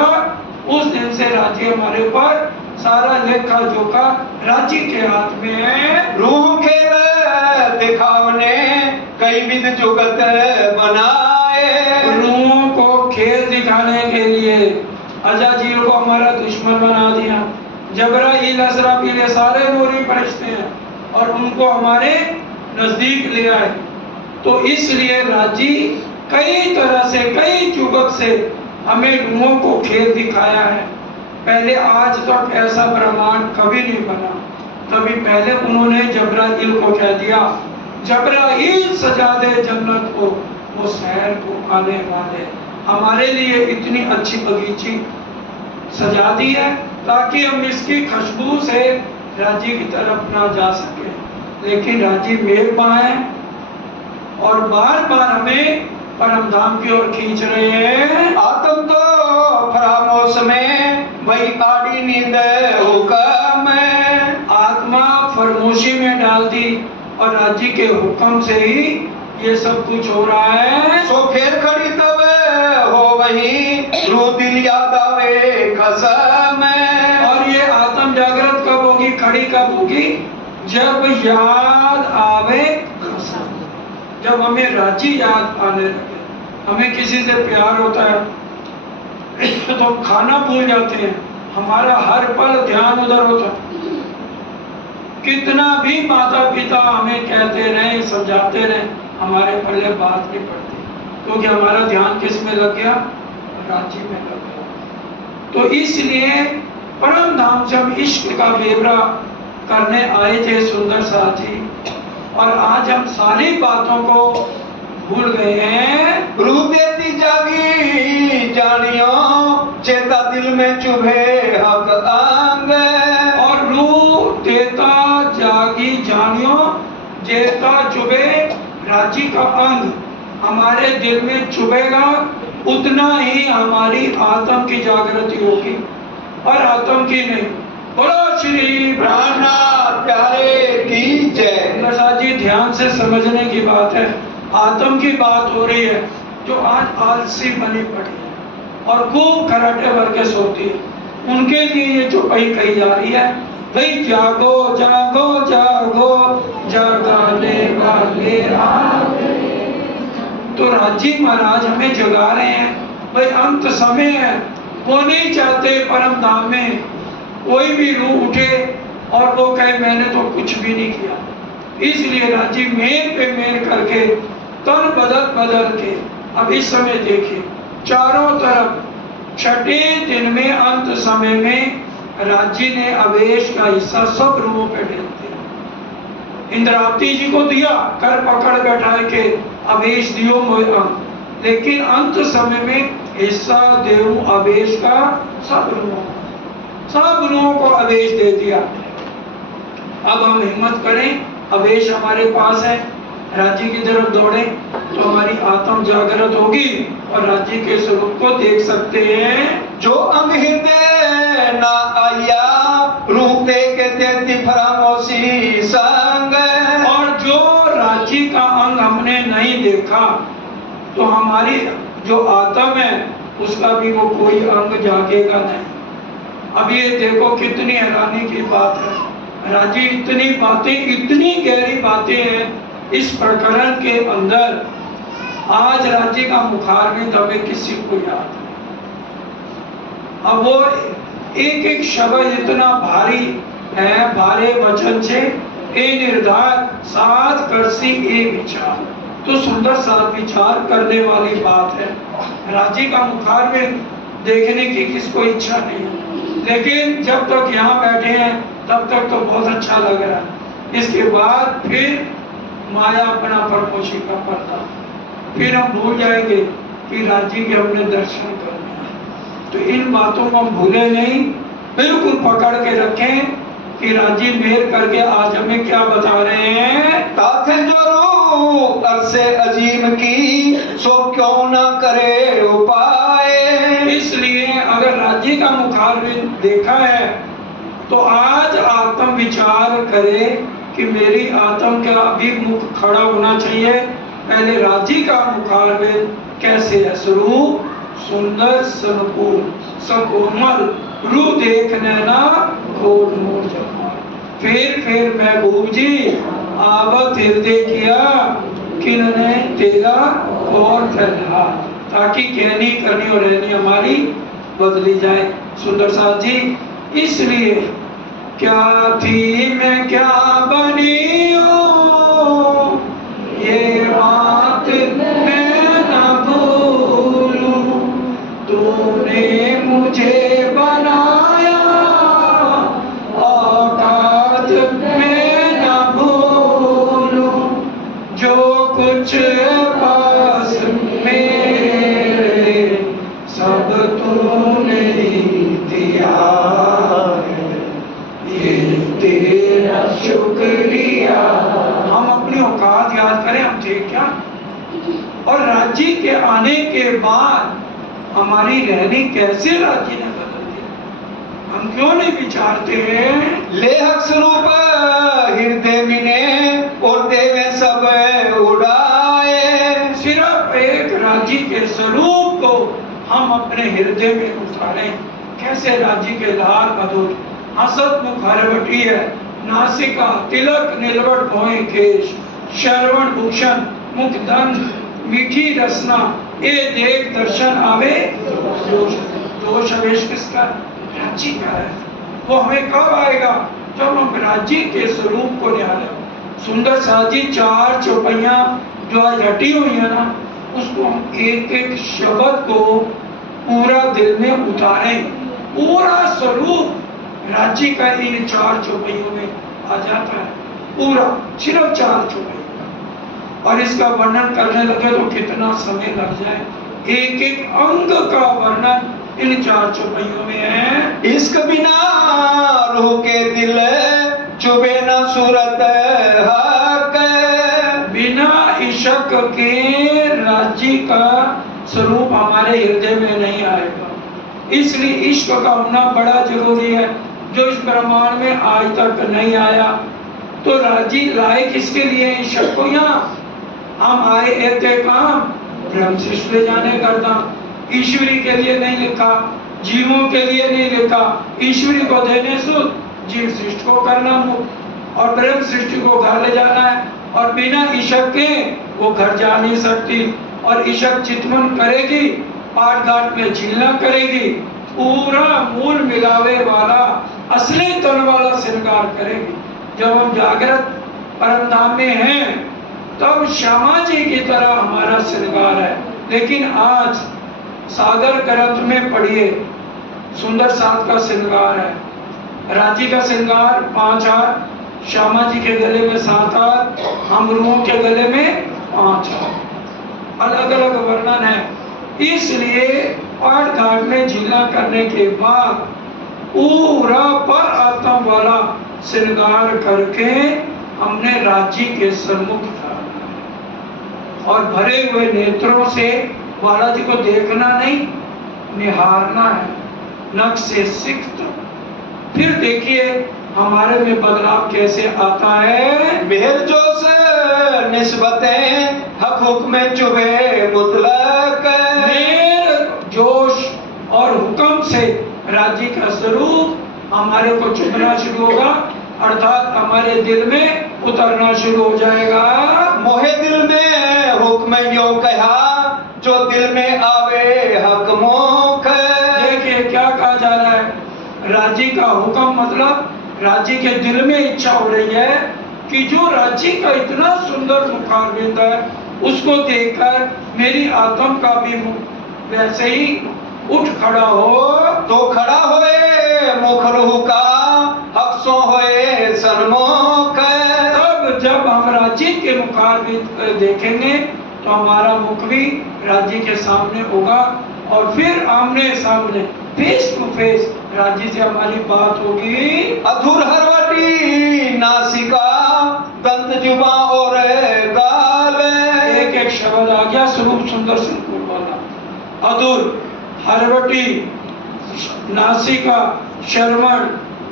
उस दिन से राज्य हमारे पर सारा लेखा जोखा राज्य के हाथ में है। रूह खेल दिखावने कई विध जुगत बनाए। रूहों को खेल दिखाने के लिए अजाजील को हमारा दुश्मन बना दिया। जबराइल असराफील ये सारे नूरी फरिश्ते हैं और उनको हमारे नजदीक ले आए। तो इसलिए राजी कई तरह से कई जुगत से हमें रूहों को खेल दिखाया है। पहले आज तक ऐसा ब्रह्मांड कभी नहीं बना। तभी पहले उन्होंने जबराइल को कह दिया, जबराइल सजा दे जन्नत को, वो शहर को आने वाले। हमारे लिए इतनी अच्छी बगीची सजा दी है ताकि हम इसकी खुशबू से राजी की तरफ ना जा सके। लेकिन राजी मेहरबान है और बार बार हमें परम धाम की ओर खींच रहे हैं। आत्म तो फरामोश में वही आड़ी नींद हुक्म। आत्मा फरमोशी में डाल दी और राज्य के हुक्म से ही ये सब कुछ हो रहा है। सो फिर खड़ी तब हो वही रू दिल याद आवे कसम। और ये आत्म जागृत कब होगी, खड़ी कब होगी, जब याद आवे कसम। जब हमें राज्य याद आने लगे। हमें किसी से प्यार होता है तो हम खाना भूल जाते हैं, हमारा हर पल ध्यान उधर होता है। कितना भी माता पिता हमें कहते रहे, समझाते रहे, हमारे पल्ले बात नहीं पड़ती क्योंकि हमारा ध्यान किस में लग गया, राज्य में लग गया। तो इसलिए परम धाम से हम इश्क का बेवरा करने आए थे सुंदर साथी, और आज हम सारी बातों को भूल गए हैं। रूह देती जागी जानियो चेता दिल में चुभे हक अंग। और रूह देता जागी जानियो जेता चुभे राज्य का अंग हमारे दिल में चुभेगा, उतना ही हमारी आत्म की जागृति होगी और आत्म की नहीं। बोलो श्री प्राणनाथ प्यारे की जय। प्रसाद जी, ध्यान से समझने की बात है। आत्म की बात हो रही है जो आज आलसी बनी पड़ी है और खूब खराटे भर के सोती है, उनके लिए ये चौपाई कही जा रही है। भाई जागो जागो जागो जगाने वाले आ गए। तो राजी महाराज हमें जगा रहे हैं। भाई अंत समय है, वो नहीं चाहते परम धाम में कोई भी रूह उठे और वो कहे मैंने तो कुछ भी नहीं किया। इसलिए राजी मेल पे मेल करके तन बदल के अब इस समय देखिए चारों तरफ छठे दिन में अंत समय में राज्य ने अवेश का हिस्सा सब रूहों पे भेज दिया। इंद्रावती जी को दिया, कर पकड़ बैठाए के अवेश दियो मोय अंग, लेकिन अंत समय में हिस्सा देव अवेश का सब रूहों को अवेश दे दिया। अब हम हिम्मत करें, अवेश हमारे पास है, राज्य की तरफ दौड़े तो हमारी आत्म जागृत होगी और राज्य के स्वरूप को देख सकते हैं। जो अंग हृदय ना आया रूपे के तेती फरामोशी संग। और जो राज्य का अंग हमने नहीं देखा तो हमारी जो आत्म है उसका भी वो कोई अंग जागेगा नहीं। अब ये देखो कितनी हैरानी की बात है। राज्य इतनी बातें, इतनी गहरी बातें हैं इस प्रकरण के अंदर। आज राज्य का मुखारविंद हमें किसी को याद नहीं। अब वो एक एक शब्द इतना भारी है, भारे वचन से ए निर्धार सात करसी ए विचार, तो सुंदर साथ विचार करने वाली बात है। राज्य का मुखारविंद देखने की किसको इच्छा नहीं है, लेकिन जब तक यहाँ बैठे हैं तब तक तो बहुत अच्छा लग रहा है। इसके बाद फिर माया अपना परपोषी का पर्दा, फिर हम भूल जाएंगे कि राज्य के हमने दर्शन करने हैं। तो इन बातों को हम भूले नहीं, बिल्कुल पकड़ के रखें कि राज्य मेल करके आज हमें क्या बता रहे हैं। ताथे जो रूप अरसे अजीम की सो क्यों ना करे उपाय। इसलिए अगर राज्य का मुखारविंद देखा है तो आज आत्म विचार करे कि मेरी आत्म का भी मुख खड़ा होना चाहिए। पहले राज्य का मुखारविंद कैसे है, स्वरूप सुंदर सनुकूल सकोमल रूह देखने ना खोल मोर जमाल। फिर महबूब जी आवत हृदय किया किन्ने तेरा और फैला, ताकि कहनी करनी और रहनी हमारी बदली जाए। सुंदर साथ जी, इसलिए क्या थी मैं क्या बनी हूँ ये बात मैं न भूलूं, तूने मुझे बनाया औकात मैं न भूलूं, जो कुछ पास मेरे सब तूने दिया, ये तेरा शुक्रिया। हम अपनी औकात याद करें, हम थे क्या, और राज्य के आने के बाद हमारी रहनी कैसे राज्य ने बदल दी, हम क्यों नहीं विचारते हैं। लेहक स्वरूप हृदय मिने और देवे सब उड़ाए। सिर्फ एक राज्य के स्वरूप को हम अपने हृदय में उतारें। कैसे राज्य के लाल अधूर हसत मुख हरवटी है, नासिका तिलक नीलवट भोए केश, श्रवण भूषण मुख दंड मीठी रसना, ए देख दर्शन आवे दोष अवेश किसका, राज्य का है। वो हमें कब आएगा, जब हम राज्य के स्वरूप को निहारें। सुंदर साजी चार चौपाइयां जो आज हटी हुई है ना, उसको हम एक एक शब्द को पूरा दिल में उतारें। पूरा स्वरूप राज्य का इन चार चौपाइयों में आ जाता है, पूरा सिर्फ चार चौपाई। और इसका वर्णन करने लगे तो कितना समय लग जाए। एक एक अंग का वर्णन इन चार चौपाइयों में है। इश्क बिना रूह के दिल चुबे न सूरत स्वरूप हमारे हृदय में नहीं आएगा। इसलिए इश्क का होना बड़ा जरूरी है, जो इस ब्रह्मांड में आज तक नहीं आया। तो राजी लाए किसके लिए इश्क को? यहाँ हम आए ऐसे काम ब्रह्म सृष्टि ले जाने करता, ईश्वरी के लिए नहीं लिखा, जीवों के लिए नहीं लिखा। ईश्वरी को देने सुध, जीव सृष्टि को करना मुक्त, और ब्रह्म सृष्टि को घर ले जाना है। और बिना इश्क के वो घर जा नहीं सकती। और इश्क चितमन करेगी, पाठ घाट में झीलना करेगी, पूरा मूल मिलावे वाला असली तन वाला श्रृंगार करेगी। जब हम जागृत परम धाम में हैं तब श्यामा जी की तरह हमारा श्रृंगार है। लेकिन आज सागर ग्रंथ में पढ़िए, सुंदर साथ का श्रृंगार है, राजी का श्रृंगार 5 हाथ, श्यामा जी के गले में 7 हाथ, अमरुओं के गले में 5 हाथ, अलग अलग वर्णन है। इसलिए पाठ घाट में झीलना करने के बाद पूरा पर आत्मा वाला श्रृंगार करके हमने राजी के सम्मुख जाना है। और भरे हुए नेत्रों से बालाजी को देखना नहीं, निहारना है, नख से सिक्त। फिर देखिए हमारे में बदलाव कैसे आता है। मेहर जोश निस्बतें हक हुक्म चुभे मुतलक। मेहर जोश और हुक्म से राजी का स्वरूप हमारे को चुभना शुरू होगा, अर्थात हमारे दिल में उतरना शुरू हो जाएगा। मोहे दिल में हुक्म यो कहा, जो दिल में आवे हक मोख। देखिए क्या कहा जा रहा है, राजी का हुक्म मतलब राजी के दिल में इच्छा हो रही है कि जो राजी का इतना सुंदर मुखारबिंद है उसको देखकर मेरी आत्म का भी मुख वैसे ही उठ खड़ा हो। तो खड़ा होए मुख रूह का, हक्सों होए सन्मुख। तब जब हम राजी के मुखारबिंद देखेंगे तो हमारा मुख भी राजी के सामने होगा, और फिर आमने सामने फेस टू फेस राजी से हमारी बात होगी। अधुर हरवटी नासिका, दंत जुबा और गाल। एक एक शब्द आ गया स्वरूप सुंदर संकुल वाला। अधुर, हरवटी, नासिका, शर्मण,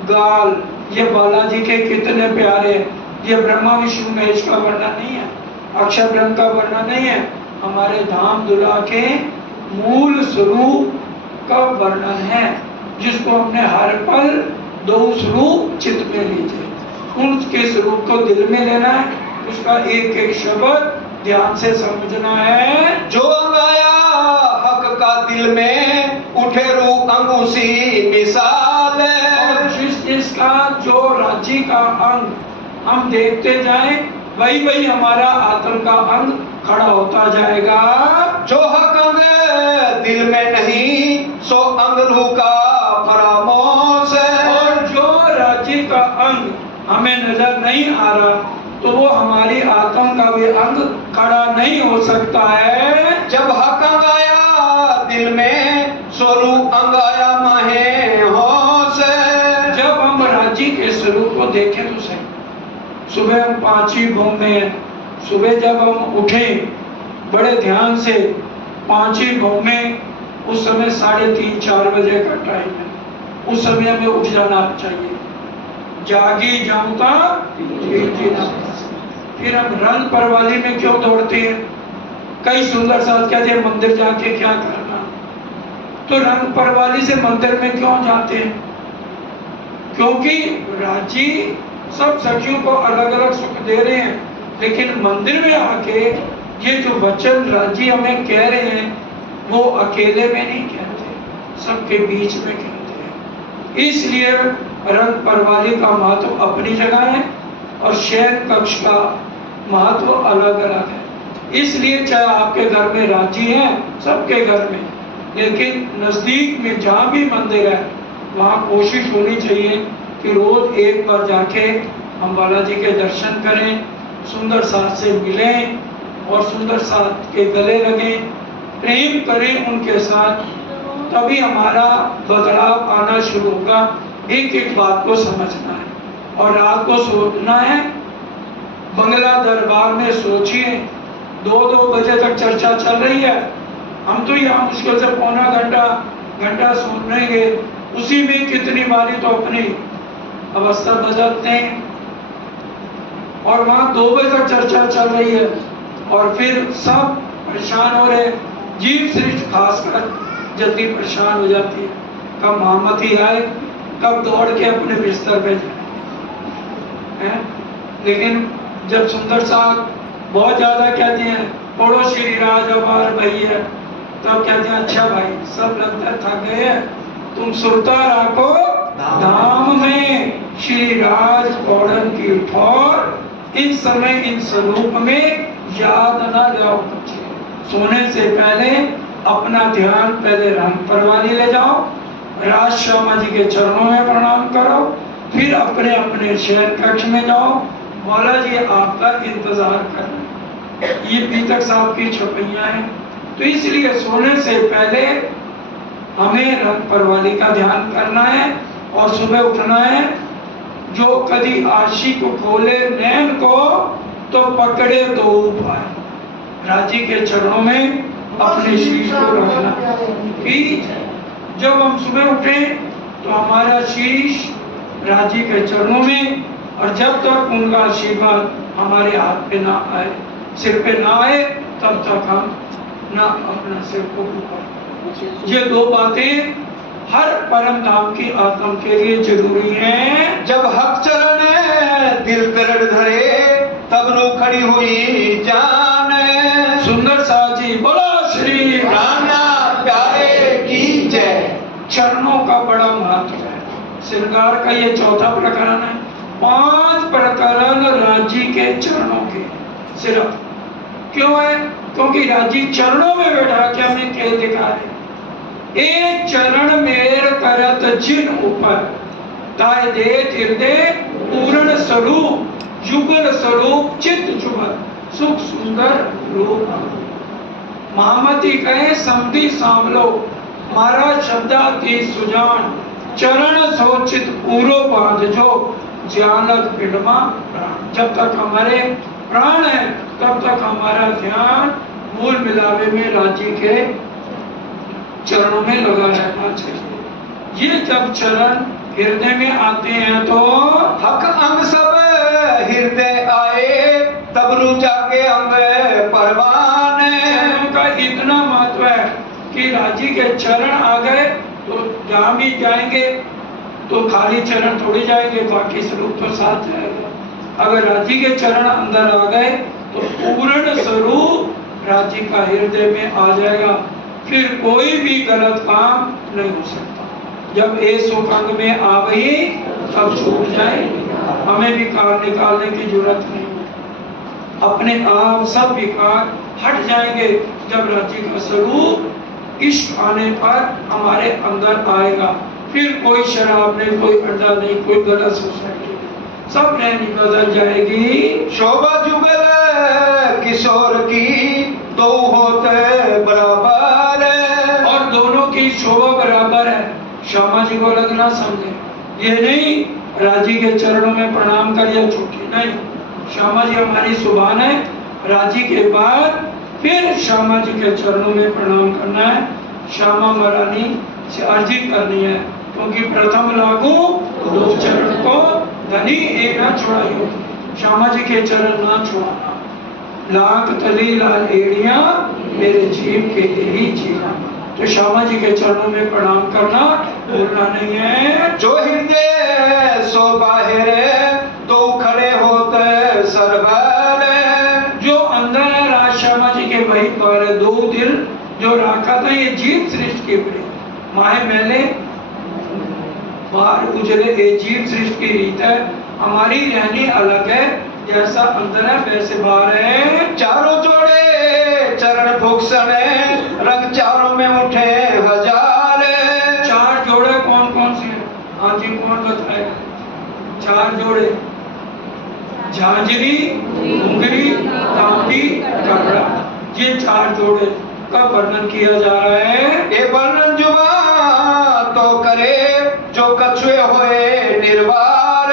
गाल, ये बालाजी के कितने प्यारे। ये ब्रह्मा विष्णु महेश का वर्णन नहीं है, अक्षर ब्रह्म का वर्णन नहीं है, हमारे धाम दुला के मूल स्वरूप का वर्णन है, जिसको हमने हर पल दो स्वरूप चित्त में लीजिए, उनके स्वरूप को दिल में लेना है, उसका एक एक शब्द ध्यान से समझना है। जो अंगाया हक का दिल में, उठे रू अंगूसी मिसाल। और जिसका जो राजी का अंग हम देखते जाएं, वही वही हमारा आत्म का अंग खड़ा होता जाएगा। जो हक अंग दिल में नहीं, सो अंग रूह का फरामोश। और जो राजी का अंग हमें नजर नहीं आ रहा, तो वो हमारी आत्म का भी अंग खड़ा नहीं हो सकता है। जब हक अंग आया दिल में, सो रूह अंग आया माहे होश। जब हम राजी के स्वरूप को देखें तो सही, सुबह हम 5 ही भोग में हैं, सुबह जब हम उठे बड़े ध्यान से 5 ही भोग में, उस समय 3:30-4 बजे का टाइम है, उस समय हमें उठ जाना चाहिए। जागी जाऊंगा फिर हम रंग परवाली में क्यों दौड़ते हैं? कई सुंदर साथ कहते हैं मंदिर जाके क्या करना, तो रंग परवाली से मंदिर में क्यों जाते हैं? क्योंकि राजी सब सखियों को अलग अलग सुख दे रहे हैं, लेकिन मंदिर में आके ये जो वचन राजी हमें कह रहे हैं वो अकेले में नहीं कहते, सबके बीच में कहते हैं। इसलिए रंग परवाली का महत्व अपनी जगह है और शयन कक्ष का महत्व अलग अलग है। इसलिए चाहे आपके घर में राजी है, सबके घर में, लेकिन नजदीक में जहाँ भी मंदिर है वहाँ कोशिश होनी चाहिए कि रोज एक बार जाके हम बालाजी के दर्शन करें, सुंदर साथ से मिलें और सुंदर साथ के गले लगें, प्रेम करें उनके साथ, तभी हमारा बदलाव आना शुरू होगा। एक एक बात को समझना है और रात को सोचना है। बंगला दरबार में सोचिए 2-2 बजे तक चर्चा चल रही है, हम तो यहाँ मुश्किल से पौना घंटा सुनेंगे, उसी में कितनी बारी तो अपनी अवस्था बदलते हैं। और वहां 2 बजे तक चर्चा चल रही है और फिर सब परेशान हो रहे, जीव सृष्टि खासकर जल्दी परेशान हो जाती है, कब महामती आए, कब दौड़ के अपने बिस्तर पे जाए। लेकिन जब सुंदर साहब बहुत ज्यादा कहते हैं पढ़ो श्री राज अबार भैया, तब कहते हैं अच्छा भाई सब लगता है थक गए हैं, तुम सुरता राखो धाम में श्री राज पौड़न की ठोर, इन समय इन स्वरूप में याद न लाओ। सोने से पहले अपना ध्यान पहले रंग परवानी ले जाओ, राज श्यामा जी के चरणों में प्रणाम करो, फिर अपने अपने शयन कक्ष में जाओ, मौला जी आपका इंतजार कर रहे हैं। ये पीतक साहब की छपैया है। तो इसलिए सोने से पहले हमें रंग परवाली का ध्यान करना है और सुबह उठना है। जो कभी आशी को खोले नैन को तो पकड़े दो उपाय, राजी के चरणों में अपने शीश को रखना कि जब हम सुबह उठे तो हमारा शीश राजी के चरणों में, और जब तक उनका आशीर्वाद हमारे हाथ पे ना आए, सिर पे ना आए, तब तक हम ना अपना सिर को ऊपर। ये 2 बातें हर परम धाम की आत्मा के लिए जरूरी हैं। जब हक चरण दिल करड़ धरे, तब नो खड़ी हुई जान। सुंदर साहब जी बोला श्री राणा प्यारे की जय। चरणों का बड़ा महत्व है। श्रृंगार का ये 4था प्रकरण है। 5 प्रकरण राजी के चरणों के सिर्फ। क्यों है? क्योंकि राजी चरणों में बैठा के हमें कह दिखा है, एक चरण मेर करत जिन ऊपर, ताय दे हृदय पूर्ण स्वरूप, जुगल स्वरूप चित्त जुगल सुख सुंदर रूप। महामती कहे समधी सांभलो, महाराज शब्दाती सुजान, चरण सोचित पूरो बांध जो, ज्ञानक पिंडमा प्राण। जब तक हमारे प्राण है तब तक हमारा ध्यान मूल मिलावे में राजी के चरणों में लगा रहना चाहिए। ये जब चरण हृदय में आते हैं तो हक अंग सब हृदय आए, तब रुचा के अंग परवान। चरणों का इतना महत्व है कि राजी के चरण आ गए तो जहाँ भी जाएंगे तो खाली चरण थोड़ी जाएंगे, बाकी स्वरूप तो साथ जाएगा। अगर राजी के चरण अंदर आ गए तो पूर्ण स्वरूप राजी का हृदय में आ जाएगा, फिर कोई भी गलत काम नहीं हो सकता। जब ये सुख अंग में आ गई तब छूट जाए, हमें विकार निकालने की जरूरत नहीं है। अपने आप सब विकार हट जाएंगे जब राजी का स्वरूप इश्क आने पर हमारे अंदर आएगा। फिर कोई शराब नहीं, कोई अड्डा नहीं, कोई गलत सोसाइटी नहीं, सब रहनी बदल जाएगी। शोभा जुगल किशोर की दो होते बराबर, और दोनों की शोभा बराबर है। श्यामा जी को अलग ना समझे, ये नहीं राजी के चरणों में प्रणाम करिए छूटी नहीं। श्यामा जी हमारी सुभान है, राजी के बाद फिर श्यामा जी के चरणों में प्रणाम करना है। श्यामा महारानी से अर्जी करनी है, क्योंकि प्रथम लागू 2 चरण को धनी एक ना छोड़ाई। श्यामा जी के चरण ना छोड़ाना। लाख तली लाल एड़िया मेरे जीव के ही जीना। तो श्यामा जी के चरणों में प्रणाम करना भूलना नहीं है। जो हृदय सो बाहर, तो खड़े होते सरवर। जो अंदर है राज श्यामा जी के वही द्वार है। 2 दिल जो राखा था ये जीव सृष्टि के प्रेम माए मैले बाहर उजले, ये जीव सृष्टि की रीत है। हमारी रहनी अलग है, जैसा अंदर है वैसे बाहर है। चारों जोड़े चरण भूषण, रंग चारों में उठे हजार। 4 जोड़े कौन कौन से? हाँ जी कौन बताएगा? 4 जोड़े झांझरी, घुंघरी, तांबी, कपड़ा, ये 4 जोड़े का वर्णन किया जा रहा है। ये वर्णन जुबा तो करे जो कछुए होए निर्वार।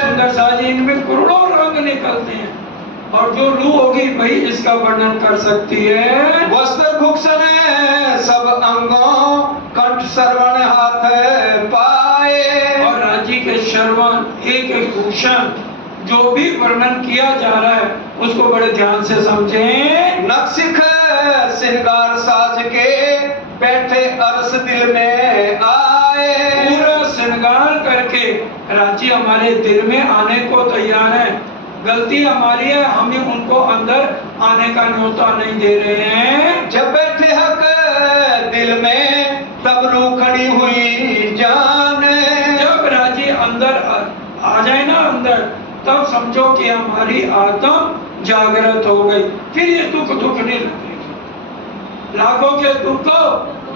सुंदर साजी इनमें करोड़ों रंग निकलते हैं, और जो लू होगी वही इसका वर्णन कर सकती है। वस्त्र भूषण सब अंगों, कंठ श्रवण हाथ पाए। और राज्य के श्रवण एक एक भूषण जो भी वर्णन किया जा रहा है उसको बड़े ध्यान से समझें। नक्सिख श्रृंगार साज के बैठे अरस दिल में आए। पूरा श्रृंगार करके राज्य हमारे दिल में आने को तैयार है। गलती हमारी है, हम ही उनको अंदर आने का न्योता नहीं दे रहे हैं। जब बैठे हक दिल में तब रूह खड़ी हुई जान। जब राज्य अंदर आ जाए ना अंदर, तब समझो कि हमारी आत्म जागृत हो गई। फिर ये दुख नहीं लगेगी। लागोगे दुख को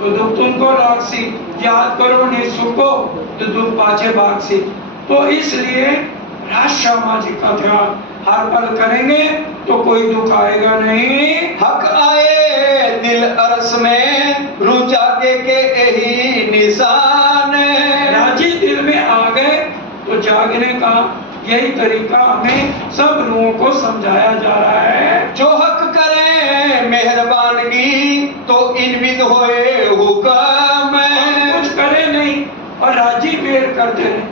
तो दुख तुमको लागसी, याद करो नहीं सुखो तो दुख पाछे भागसी। तो इसलिए राज श्यामा जी का ध्यान हर पल करेंगे तो कोई दुख आएगा नहीं। हक आए दिल अरस में, रूह जागे के यही निशान। राजी दिल में आ गए तो जागने का यही तरीका हमें सब लोगों को समझाया जा रहा है। जो हक करे मेहरबानगी तो इनविद होए हुक्म। कुछ करे नहीं और राजी मेर करते रहे।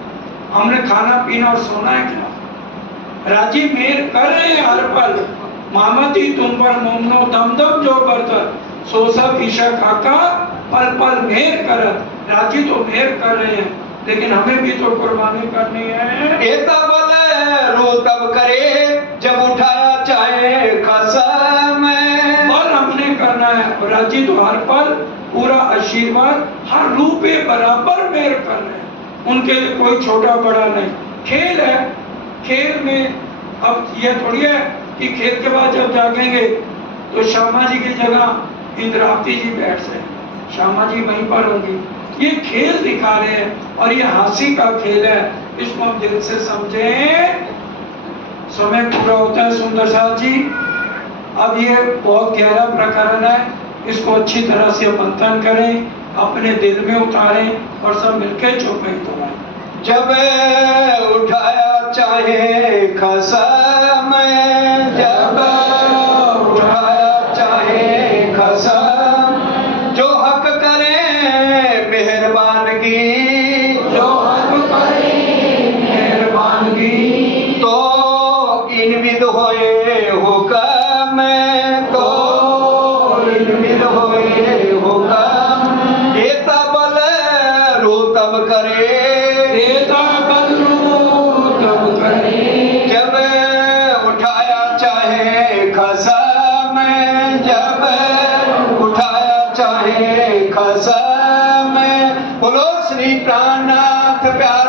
हमने खाना पीना और सोना है क्या? राजी मेर कर रहे हैं हर पल। मामती तुम पर मोमनो दम दम जो बरतर, सो सब ईशा काका पल पल मेर कर। राजी तो मेर कर रहे हैं, लेकिन हमें भी तो कुर्बानी करनी है। ये तब रो तब करे जब उठाया चाहे कसम। और हमने करना है। और राजी तो हर पल पूरा आशीर्वाद हर रूप पे बराबर मेर कर रहे हैं। उनके लिए कोई छोटा बड़ा नहीं। खेल है, खेल में अब ये थोड़ी है कि खेल के बाद जब जागेंगे तो श्यामा जी की जगह इंद्रावती जी बैठ जाए, श्यामा जी वहीं पर होंगी। ये खेल दिखा रहे हैं और ये हंसी का खेल है। इसको हम दिल से समझें। समय पूरा होता है सुंदर साथ जी। अब ये बहुत गहरा प्रकरण है, इसको अच्छी तरह से मंथन करें, अपने दिल में उतारें और सब मिलकर चौपाई तोड़ें। जब उठाया चाहे कसम, जब उठाया चाहे कसम, जो हक करे मेहरबानगी, जो हक करे मेहरबानगी, तो इनविद होए हुक्म, तो इनविद होए हुक्म। ये तबल रो तब करे, देता बदलू तब करे। जब उठाया चाहे कसम, जब उठाया चाहे कसम। बोलो श्री प्राणनाथ प्यारा।